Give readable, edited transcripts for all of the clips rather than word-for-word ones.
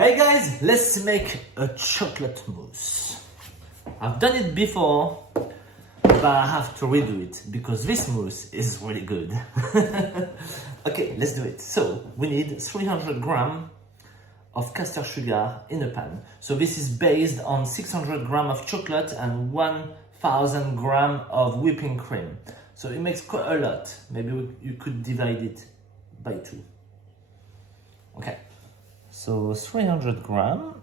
Hey guys, let's make a chocolate mousse. I've done it before, but I have to redo it because this mousse is really good. Okay, let's do it. So we need 300 grams of castor sugar in a pan. So this is based on 600 grams of chocolate and 1000 grams of whipping cream. So it makes quite a lot. Maybe you could divide it by 2. Okay. So 300 grams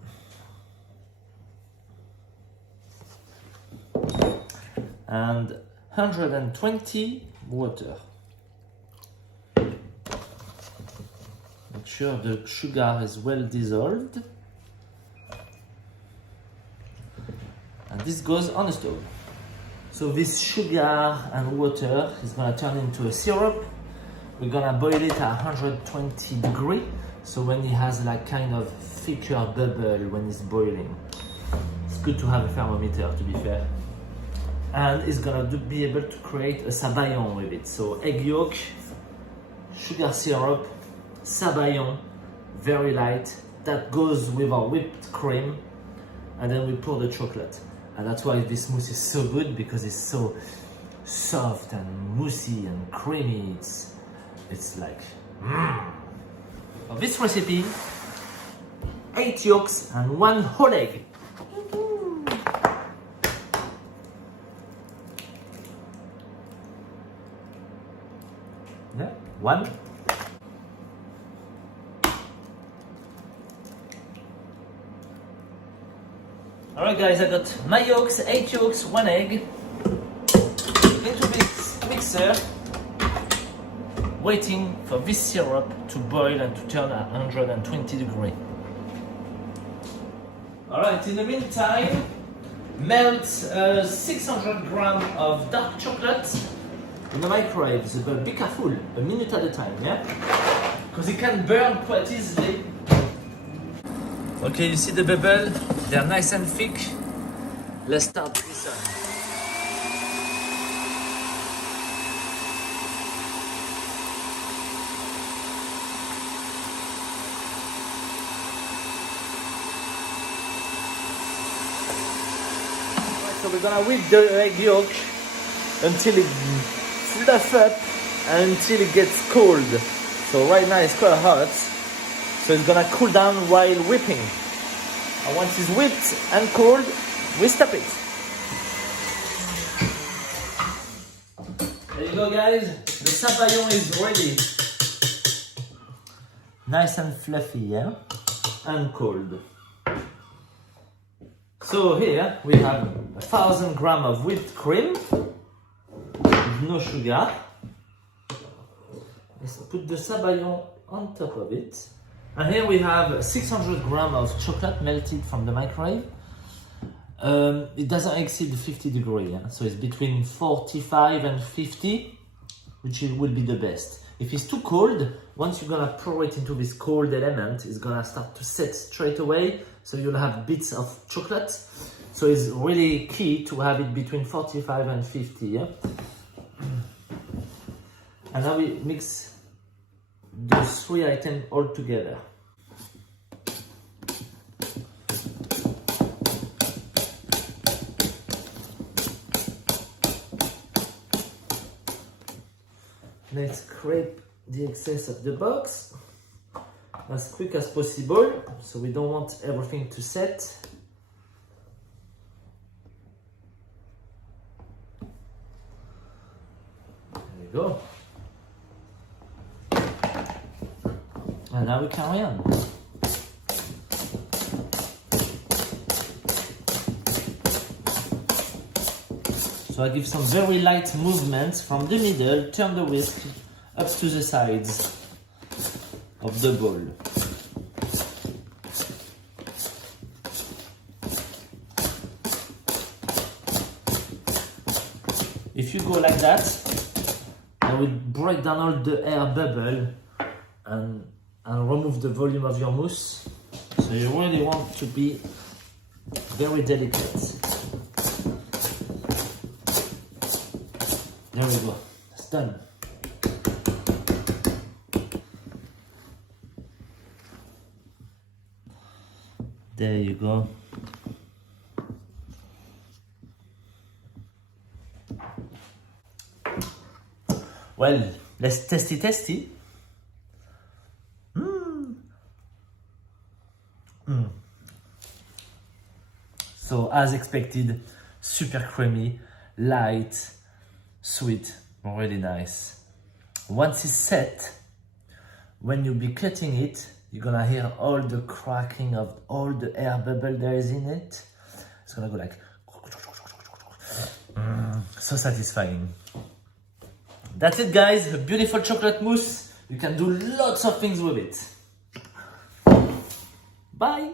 and 120 water. Make sure the sugar is well dissolved. And this goes on the stove. So this sugar and water is gonna turn into a syrup. We're gonna boil it at 120 degrees. So when it has like kind of thicker bubble when it's boiling. It's good to have a thermometer, to be fair. And it's gonna be able to create a sabayon with it. So egg yolk, sugar syrup, sabayon, very light. That goes with our whipped cream. And then we pour the chocolate. And that's why this mousse is so good, because it's so soft and moussey and creamy. It's like, For this recipe, 8 yolks and 1 whole egg. Yeah, 1. Alright guys, I got my yolks, 8 yolks, 1 egg. Into this mixer. Waiting for this syrup to boil and to turn at 120 degrees. Alright, in the meantime, melt 600 grams of dark chocolate in the microwave. So be careful, a minute at a time, yeah? Because it can burn quite easily. Okay, you see the bubble? They're nice and thick. Let's start this one. So we're gonna whip the egg yolk until it fluff up and until it gets cold. So right now it's quite hot, so it's gonna cool down while whipping. And once it's whipped and cold, we stop it. There you go guys, the sabayon is ready. Nice and fluffy, yeah? And cold. So here we have 1000 grams of whipped cream with no sugar. Let's put the sabayon on top of it. And here we have 600 grams of chocolate melted from the microwave. It doesn't exceed 50 degrees, yeah? So it's between 45 and 50, which will be the best. If it's too cold, once you're gonna pour it into this cold element, it's gonna start to set straight away, so you'll have bits of chocolate. So it's really key to have it between 45 and 50, yeah? And now we mix those 3 items all together. Let's scrape the excess of the box as quick as possible, so we don't want everything to set. There we go. And now we carry on. So I give some very light movements from the middle, turn the whisk up to the sides of the bowl. If you go like that, I will break down all the air bubble and remove the volume of your mousse. So you really want to be very delicate. There we go, it's done. There you go. Well, let's testy. So as expected, super creamy, light, sweet, really nice. Once it's set, when you be cutting it, you're gonna hear all the cracking of all the air bubble there is in it. It's gonna go like, so satisfying. That's it guys, a beautiful chocolate mousse. You can do lots of things with it. Bye!